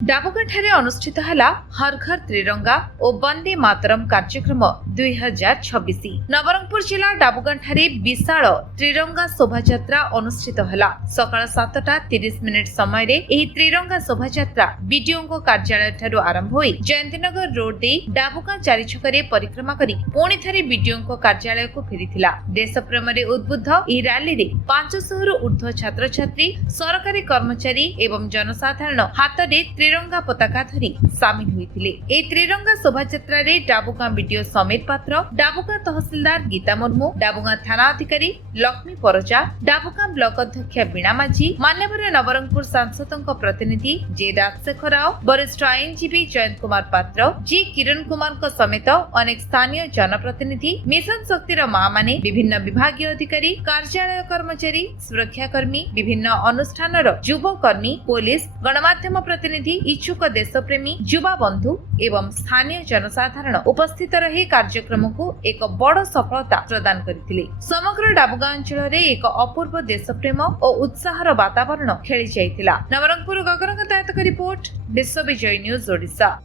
डाबुगांठारे अनुष्ठित हला हर घर त्रिरंगा और वंदे मातरम कार्यक्रम 2026। नवरंगपुर जिला डाबुगांठारे विशाल त्रिरंगा शोभायात्रा अनुष्ठित हला। सकाळ 7:30 समय रे एही त्रिरंगा शोभायात्रा बीडीओ कार्यालय ठारू आरंभ होई जयंतीनगर रोड दे डाबुगां चारि छकरे परिक्रमा करी पुणी थरे बीडीओ कार्यालय को फेरीथिला। देशप्रेम रे उद्बुद्ध एही रैली रे 500 रु ऊर्ध्व छात्र छात्री सरकारी कर्मचारी एवं जनसाधारण हाथ रे त्रिरंगा पताका धरी सामिल होइथिले। ए त्रिरंगा शोभायात्रा रे डाबुगां बीडीओ समीर पात्र, डाबुगां तहसीलदार गीता मुर्मू, डाबुगां थाना अधिकारी लक्ष्मी परजा, डाबुगां ब्लॉक अध्यक्ष बीणा माझी, मान्यवर नवरंगपुर सांसदों प्रतिनिधि जे राजशेखर राव, वरिष्ठ आईनजीवी जयंत कुमार पात्र, जी किरण कुमार समेत अनेक स्थानीय जनप्रतिनिधि, मिशन शक्तिर मां माने, विभिन्न विभागीय अधिकारी, कार्यालय कर्मचारी, सुरक्षाकर्मी, विभिन्न अनुष्ठान युवकर्मी, पुलिस, गणमाध्यम प्रतिनिधि, इच्छुक देशप्रेमी युवा बंधु एवं स्थानीय जनसाधारण उपस्थित रही कार्यक्रम को एक बड़ सफलता प्रदान करथिले। समग्र डाबुगां अंचल रे एक अपूर्व देशप्रेम और उत्साहर वातावरण खेली जाइथिला। नवरंगपुर गगनगतायतक रिपोर्ट विश्व विजय न्यूज ओडिशा।